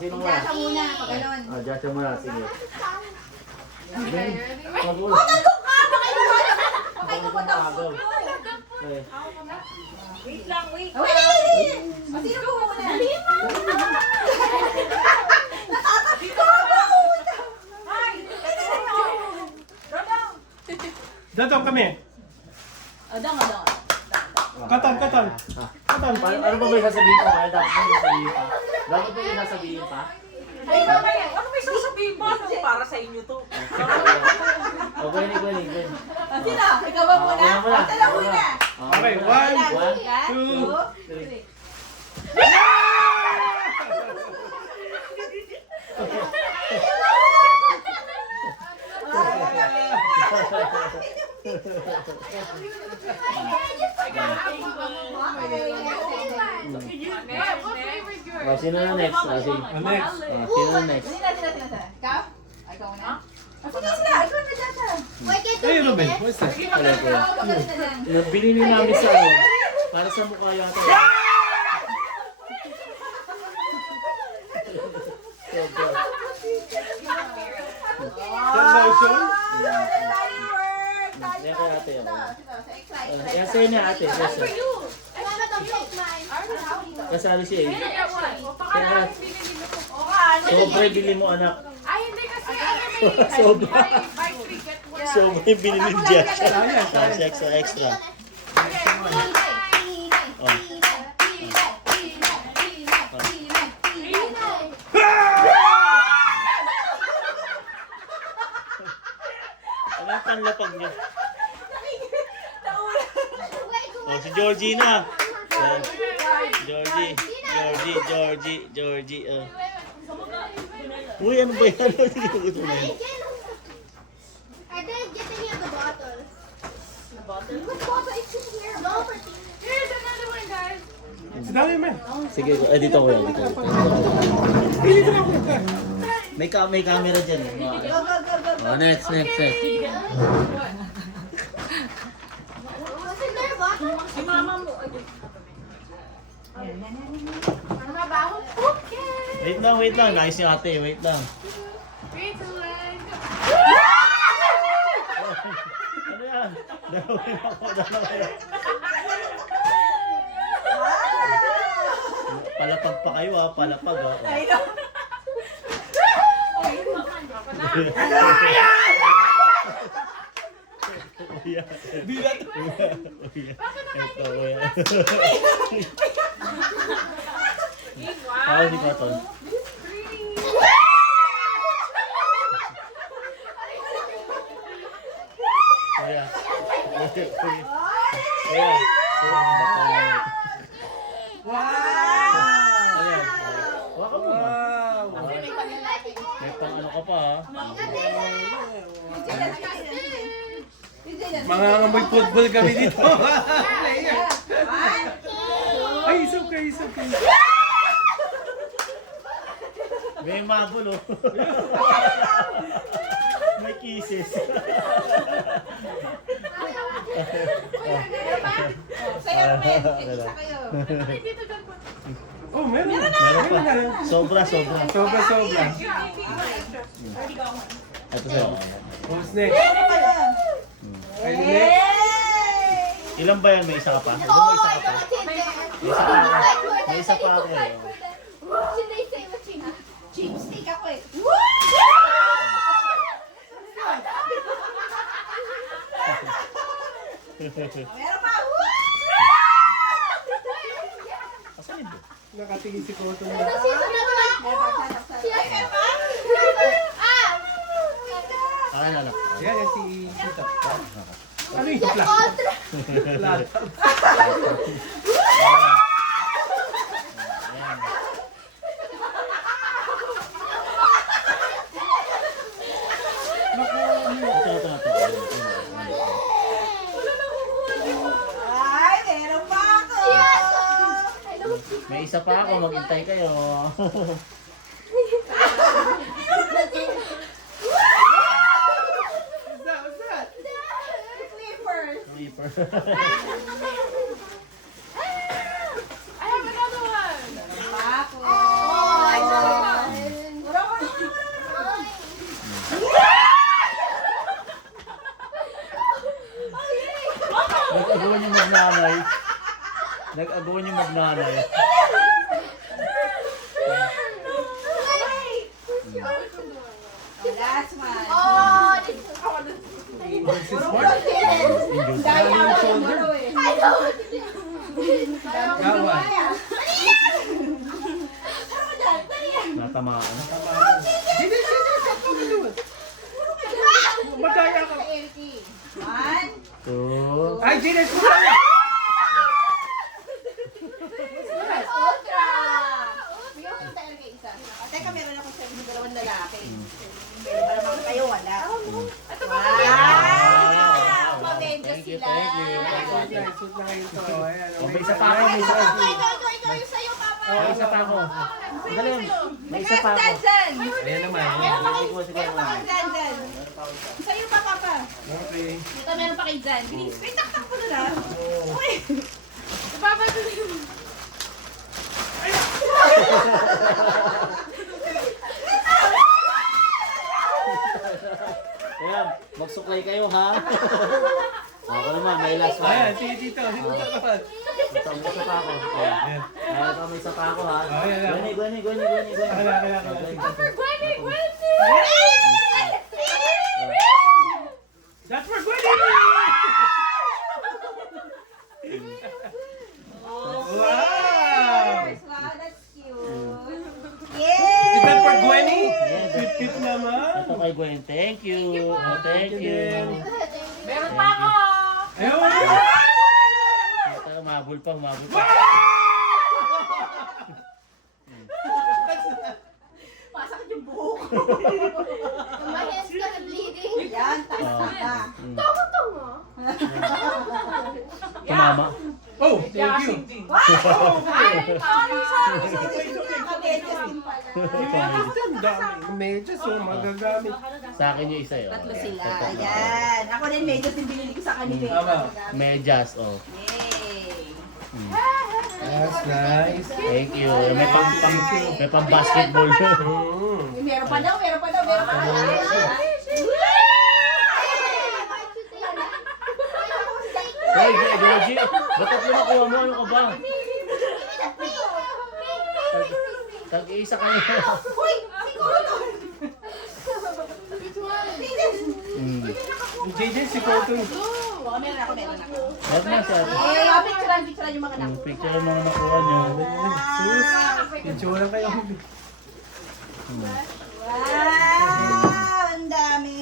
sino muna? Jacha muna, pag ganon. Jacha muna, sige. Oh, nandun ka! Bakit ko daw? Okay. Wait lang, wait. Wait! Sino po muna? Natatabi ko! Hi! Rodong! Dato kami. Adang. Katon. Katon, ano ba may sasabihin ko? Dapat may sasabihin pa. Dapat may sasabihin pa. Ay, mamaya. Ano may sasabihin mo? Ano para sa inyo to? Okay, Gwen. Sino? Ikaw ba muna? Ako muna. Ito lang muna. Okay, 1, 2, 3. Sino na next? Next. Sino na next? Sino? Ikaw? Ikaw muna? Sige sila. Ikaw na Jacha. Hey, Ruben. What's that? Binili namin sa para sa mukha yata. Lotion? Yan kay ate yan. Yan sa'yo na ate. Yes, sir. Kasali siya eh. Kaya, sobre bili mo anak. Ay, hindi kasi ano Sobra. buy three, get one. Sobre bili ni Jack. Extra. Ano ang panlapag niya? Si Georgina. Georgie. Uy, ano ba yan? Sige, ito na yun. I didn't get any of the bottle. The bottle? What bottle is in here? No, Here's another one, guys. Si Dami, man. Sige, dito ko yan. May camera dyan. Go. Next. What's in their bottle? Si mama mo. Ano ba baho? Okay. Wait lang. Nice yung ate. Wait lang. Wait, Len. Ano yan? Dalawa ako. Palapag pa kayo ha. Palapag ha. I know. Bilat. Ito ko yan. Wow. Ako di pa to. Ayan. Ayan. Waka mo. Wow. May pang ano ka pa ha. Mga amoy football kami dito. Ay, it's okay. May mabulo. May kisses. Sa'yo, Ruben. Isa kayo. Oh, meron. Meron pa. Sobra. Sobra. Ito sa'yo. Who's next? Ay, next. Yay! Ilan ba yan? May isa ka pa? May isa ka pa? May isa pa ako. What should they say? What's in Chipstick ako eh. Meron pa. Asan yun? Nakatingin si Cotton na. This is another one. Yes. Akin anak. Yan si Tita. Ano yung Yes, plat? otro. Plat. Ito. Ay, meron pa ako. May isa pa ako. Maghintay kayo. What's that? Clippers. Sleeper. I have another one. Meron pa ako. Oh, Last one. Oh, this is This is smart. Dali yung shoulder. I know. Gawa. Natamaan. Hindi. Madaya ka. One. Two. Ay, Gina, Ultra. Bigyan ko ng tayo kay isa. Teka, meron ako sa inyo dalawang lalaki. Meron pa naman kayo, wala. Ito ba? Wow! Pamedyo Thank you, sila. thank you. Suit na kayo to. Ayan, Oh, may isa pa ako, may isa pa ako. Ikaw yung sa'yo, Papa. May isa pa ako. Galing. May isa pa ako. Dyan. Ayan naman. Meron pa kayo dyan. Sa'yo pa, Papa. Okay. Ito, meron pa kayo dyan. Bilis, wait, taktak ko na lang. Uy! Ayan, magsuklay kayo ha. Ako naman, may last one. Ayan, sige dito. Dito naman. Ito, may isa pa ako. Ayan. Ito, may isa pa ako ha. Ayan lang. Gwenny. Kailangan. That's for Gwenny! Wow! Wow, that's cute. Is Yay! that for Gwenny? Yes. Pip naman. Ito kay Gwen. Thank you. Thank you. Meron pa ako. Ayun! Ito, umabol pa. Masakit yung buhok. My hands got bleeding. Yan, taas na. Tungo. Tumama. Oh, thank you. Yasing din. Ay, Sorry. Pamedyo din pala. Medyo so magagamit. Sa akin yung isa yun. Tatlo sila. Ayan. Ako din medyo din binili ko sa kanila. Tama. Medyas, oh. Yay! That's nice. Thank you. May pang basketball. Meron pa daw. Hey, Georgie, ba't tatlo nakuha mo? Ano ka ba? Tag-iisa ka niya. Uy! Siguro to! JJ, si Cotton. Baka meron ako. Huwag na siya. Picturean yung mga anak ko. Picture ang mga nakuha niyo. Sus, picture lang kayo. Wow! Ang dami!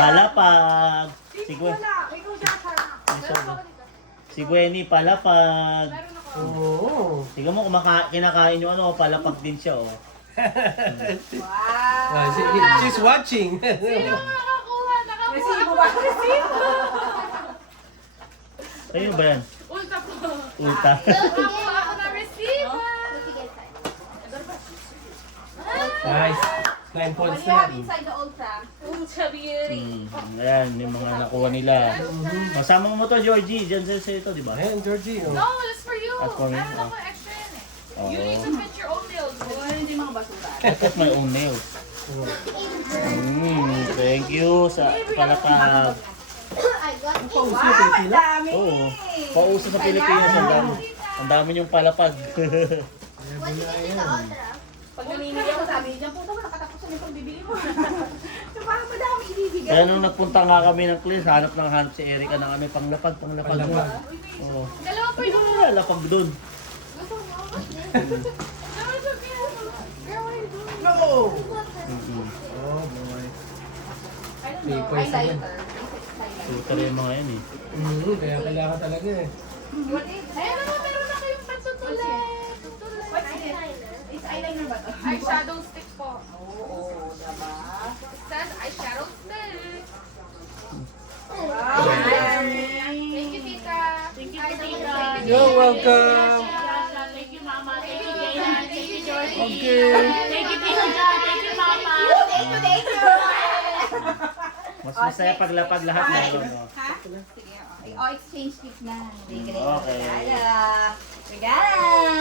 Palapag. Si Gwenny, palapag. Oo. Tingnan mo, kinakain yung ano, palapag din siya, oh. Wow! She's watching. Resibo ba? Sa'yo ba yan? Ulta po. Ulta. Ako na receive. Nice. 9 points What do you na have yan. inside the ultra? Ultra beauty. Ayan, yung mga nakuha nila. Masama mo to, Georgie. Diyan sa ito, di ba? Ayan, Georgie. Oh. No, it's for you. That's for me? Meron ako extra yan eh. Oh. You need to fit your own nails. Ano hindi mga basura? I put my own nails. Thank you sa palapag. I got it. Pauso Wow! kay Ang Tila. dami! Oo. Pauso sa Pilipinas, ang dami yung palapag. What did you get in the ultra? Pag namimili ako, sabi niya, puta mo, nakatapos na yung pagbibili mo. So, parang madami ibibigay. Kaya nung nagpunta nga kami ng Clis, hanap si Erika ng ano, panglapag. Panglapag. Oo. Dalawa pa yun. Ano lapag doon? Gusto mo? Dalawa sa girl, what are you doing? No! Mm-mm. Oh boy. I don't know. Papers yan. Shooter yung mga yan eh. Kaya kailangan talaga eh. Ayun naman, meron ako yung pagtutulit. What's it? It's eyeliner ba to? Eyeshadow stick po. Oo, diba? It says eyeshadow stick. Wow! Thank you, tita. Thank you, tita. You're welcome. Thank you, mama. Thank you, Jayla. Thank you, Georgie. Okay. Thank you, tita John. Thank you, mama. Thank you! Mas masaya paglapag lahat na yun. Oh. Ha? Sige, okay. Oh, exchange gift na. Okay. Regala.